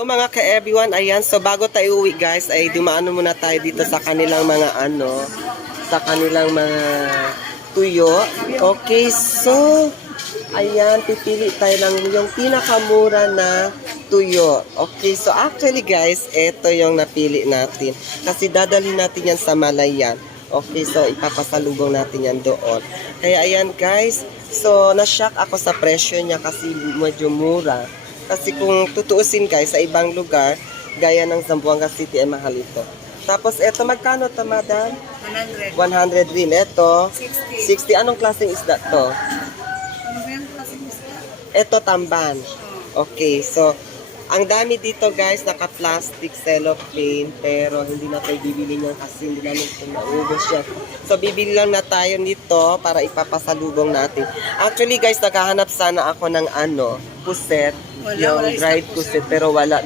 So mga ka-everyone, ayan, so bago tayo uwi guys, ay dumaano muna tayo dito sa kanilang mga sa kanilang mga tuyo. Okay, so, ayan, pipili tayo ng yung pinakamura na tuyo. Okay, so actually guys, ito yung napili natin. Kasi dadalhin natin yan sa Malayan. Okay, so ipapasalubong natin yan doon. Kaya ayan guys, so na-shock ako sa presyo niya kasi medyo mura. Kasi kung tutuusin guys, sa ibang lugar, gaya ng Zamboanga City, ay mahal ito. Tapos ito, magkano ito, madam? 100. 100 rin. Ito, 60. 60. Anong klaseng isda to? Ano ba yung klaseng isda? Ito, tamban. Okay, so, ang dami dito guys, naka-plastic cellophane, pero hindi na tayo bibili niyan kasi hindi namin ito naubos yan. So, bibili lang na tayo nito para ipapasalubong natin. Actually guys, naghahanap sana ako ng puset, Wala yung dried stock puset, pero wala